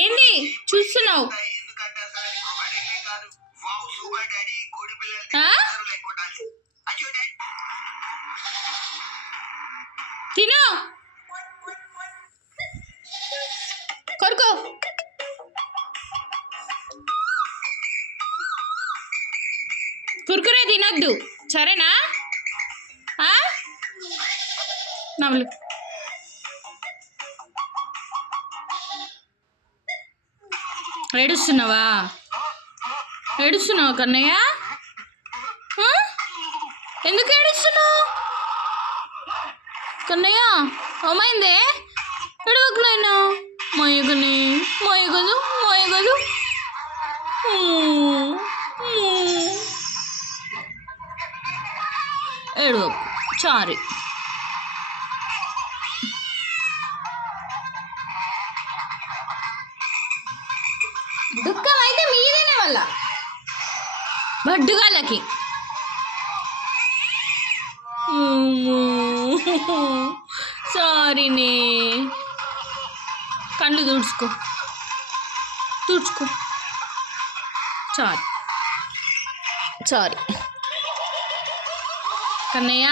ఏంది చూస్తున్నావు? తిను కొరుకో. కురుకురే తినొద్దు సరేనా? నవ్వులు ఏడుస్తున్నావా? ఏడుస్తున్నావా కన్నయ్య? ఎందుకు ఏడుస్తున్నావు కన్నయ్య? ఏమైందే? ఎడవకు నాయనా. మోయగని మోయగదు మోయగదు. ఏడవకు సారీ. దుఃఖం అయితే మీదేనే వల్ల బడ్డుగాలకి. సారీనే. కళ్ళు తుడుచుకో తుడుచుకో. Sorry sorry Kannayya.